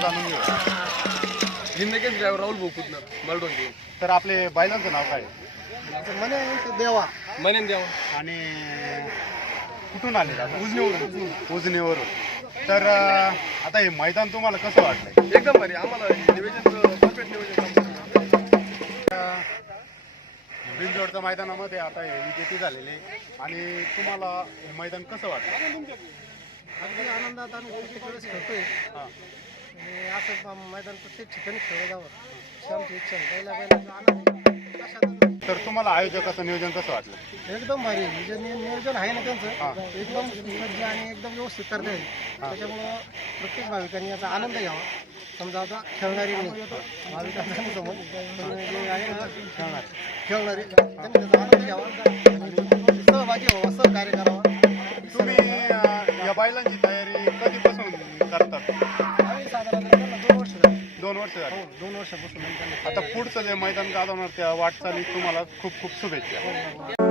जाणून घेऊ हिंदकेश ड्रायव्हर राहुल भाऊ पुतनर मलडोंगे तर आपले बैलांचं नाव काय? म्हणे देवा मनेन द्यावा आणि कुठून आले दादा? उजनीवरून. उजनीवरून. तर आता हे मैदान तुम्हाला कसं वाटलंय? एकदम भारी. आम्हाला निवेदन परफेक्ट निवेदन. मैदानामध्ये आता हे विजेती झालेले. आणि तुम्हाला हे मैदान कसं वाटलं? अगदी आनंदात आम्ही प्रत्येक वेळेस खेळतोय. हां. आणि असं मैदान प्रत्येक ठिकाणी खेळलं जावं. अशी आमची इच्छा आहे. आनंद. कशातच नाही. तर तुम्हाला आयोजकाचं नियोजन कसं वाटलं? एकदम भारी आहे. जे नि- नियोजन आहे ना. त्यांचं. एकदम सुसज्ज आणि एकदम व्यवस्थित करता येईल. त्याच्यामुळं प्रत्येक भाविकांनी याचा आनंद घ्यावा. समजा आता खेळणारी नाही. भाविकांचा नाही समज पण जे आहे ना खेळणार. खेळणारे त्यांनी त्याचा आनंद घ्यावा. आणि सहभागी व्हावा सहकार्य करावा. तुम्ही अं, बैलांची तयारी कधीपासून करतात? आम्ही साधारण त्यांना दोन वर्ष झाली. दोन वर्ष झाली. हो दोन वर्षापासून आम्ही त्यांना आता पुढचं जे मैदान गाजवणार त्या वाटचालीत तुम्हाला खूप खूप शुभेच्छा.